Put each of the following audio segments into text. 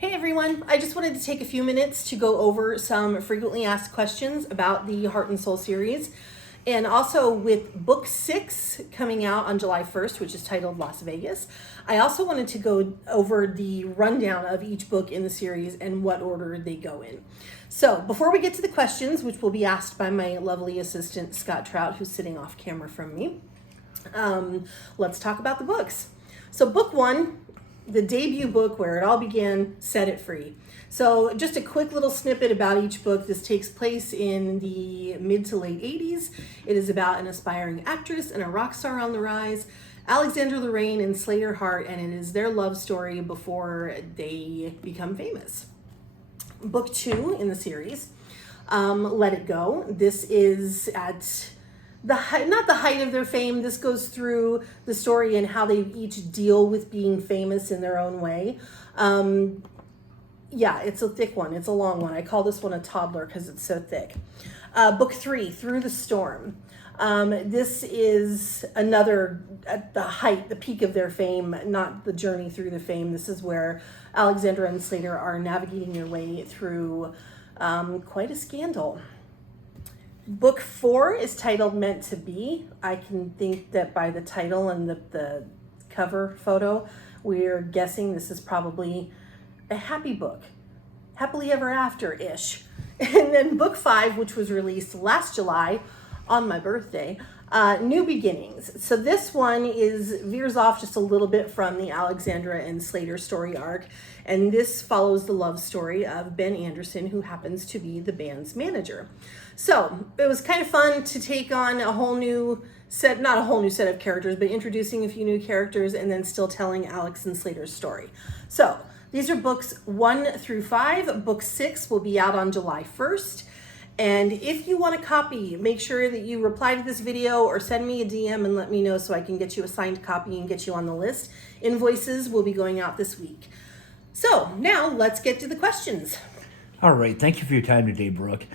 Hey everyone, I just wanted to take a few minutes to go over some frequently asked questions about the Heart and Soul series. And also with book 6 coming out on July 1st, which is titled Las Vegas, I also wanted to go over the rundown of each book in the series and what order they go in. So before we get to the questions, which will be asked by my lovely assistant, Scott Trout, who's sitting off camera from me, let's talk about the books. So book 1, the debut book where it all began, Set It Free. So just a quick little snippet about each book. This takes place in the mid to late 80s. It is about an aspiring actress and a rock star on the rise, Alexandra Lorraine and Slater Hart, and it is their love story before they become famous. Book 2 in the series, Let It Go. This is at not the height of their fame. This goes through the story and how they each deal with being famous in their own way. Yeah, it's a thick one. It's a long one. I call this one a toddler because it's so thick. Book 3, Through the Storm. This is another at the height, the peak of their fame, not the journey through the fame. This is where Alexandra and Slater are navigating their way through quite a scandal. Book 4 is titled Meant to Be. I can think that by the title and the cover photo, we're guessing this is probably a happy book. Happily Ever After-ish. And then book 5, which was released last July on my birthday, New Beginnings. So this one veers off just a little bit from the Alexandra and Slater story arc. And this follows the love story of Ben Anderson, who happens to be the band's manager. So it was kind of fun to take on a whole new set, not a whole new set of characters, but introducing a few new characters and then still telling Alex and Slater's story. So these are books 1 through 5. Book 6 will be out on July 1st. And if you want a copy, make sure that you reply to this video or send me a DM and let me know so I can get you a signed copy and get you on the list. Invoices will be going out this week. So now let's get to the questions. All right. Thank you for your time today, Brooke.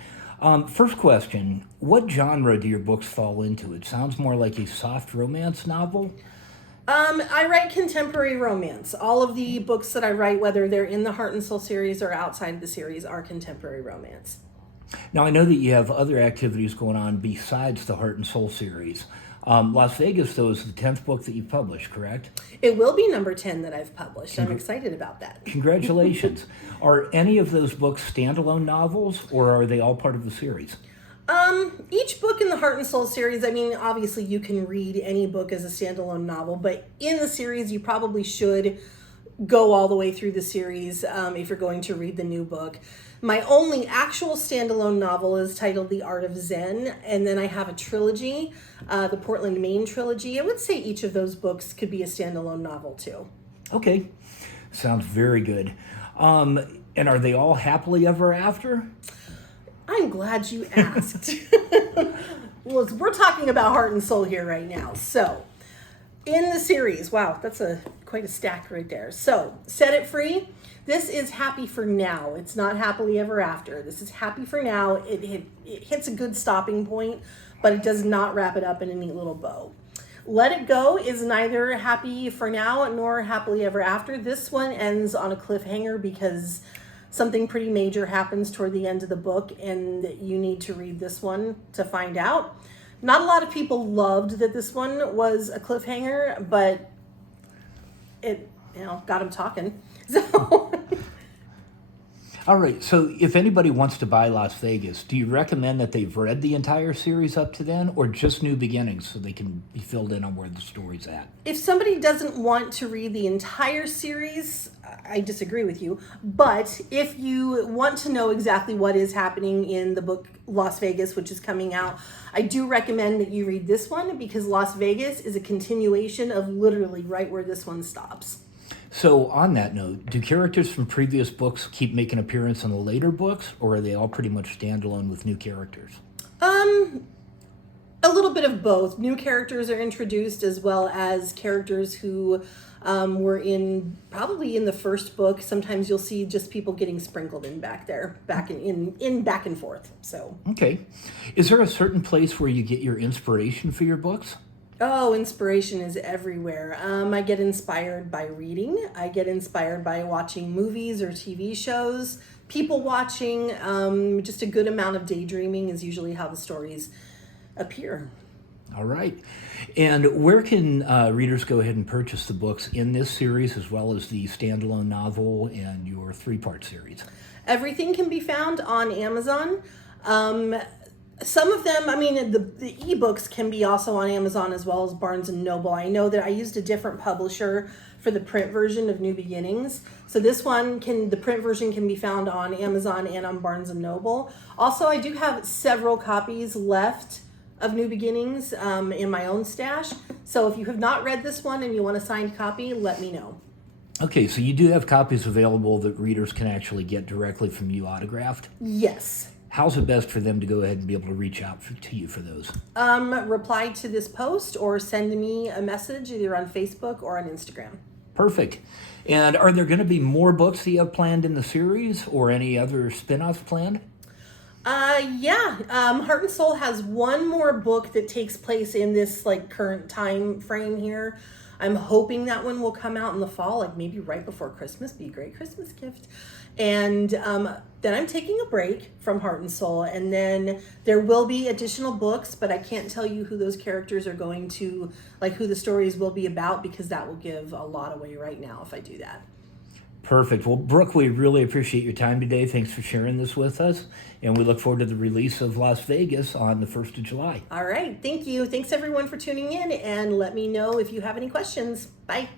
First question, what genre do your books fall into? It sounds more like a soft romance novel. I write contemporary romance. All of the books that I write, whether they're in the Heart and Soul series or outside of the series, are contemporary romance. Now, I know that you have other activities going on besides the Heart and Soul series. Las Vegas, though, is the 10th book that you've published, correct? It will be number 10 that I've published. I'm excited about that. Congratulations. Are any of those books standalone novels, or are they all part of the series? Each book in the Heart and Soul series, I mean, obviously you can read any book as a standalone novel, but in the series you probably should go all the way through the series if you're going to read the new book. My only actual standalone novel is titled The Art of Zen, and then I have a trilogy, the Portland, Maine trilogy. I would say each of those books could be a standalone novel too. Okay, sounds very good. And are they all happily ever after? I'm glad you asked. Well, we're talking about Heart and Soul here right now. So, in the series, wow, that's quite a stack right there. So, Set It Free. This is happy for now. It's not happily ever after. This is happy for now. It hits a good stopping point, but it does not wrap it up in a neat little bow. Let It Go is neither happy for now nor happily ever after. This one ends on a cliffhanger because something pretty major happens toward the end of the book, and you need to read this one to find out. Not a lot of people loved that this one was a cliffhanger, but it got them talking. So All right, so if anybody wants to buy Las Vegas, do you recommend that they've read the entire series up to then, or just New Beginnings so they can be filled in on where the story's at? if somebody doesn't want to read the entire series, I disagree with you. But if you want to know exactly what is happening in the book Las Vegas, which is coming out, I do recommend that you read this one because Las Vegas is a continuation of literally right where this one stops. So on that note, do characters from previous books keep making appearance in the later books, or are they all pretty much standalone with new characters? A little bit of both. New characters are introduced as well as characters who were probably in the first book. Sometimes you'll see just people getting sprinkled in back there, back and forth. So Okay. Is there a certain place where you get your inspiration for your books? Oh, inspiration is everywhere. I get inspired by reading. I get inspired by watching movies or TV shows, people watching. Just a good amount of daydreaming is usually how the stories appear. All right. And where can readers go ahead and purchase the books in this series as well as the standalone novel and your three-part series? Everything can be found on Amazon. Some of them, I mean, the ebooks can be also on Amazon as well as Barnes and Noble. I know that I used a different publisher for the print version of New Beginnings. So this one the print version can be found on Amazon and on Barnes and Noble. Also, I do have several copies left of New Beginnings in my own stash. So if you have not read this one and you want a signed copy, let me know. Okay, so you do have copies available that readers can actually get directly from you autographed? Yes. How's it best for them to go ahead and be able to reach out to you for those? Reply to this post or send me a message either on Facebook or on Instagram. Perfect. And are there going to be more books that you have planned in the series or any other spin-offs planned? Yeah. Heart and Soul has one more book that takes place in this like current time frame here. I'm hoping that one will come out in the fall, like maybe right before Christmas. Be a great Christmas gift. And then I'm taking a break from Heart and Soul, and then there will be additional books, but I can't tell you who those characters are going to, like who the stories will be about, because that will give a lot away right now if I do that. Perfect. Well, Brooke, we really appreciate your time today. Thanks for sharing this with us, and we look forward to the release of Las Vegas on the 1st of July. All right. Thank you. Thanks everyone for tuning in, and let me know if you have any questions. Bye.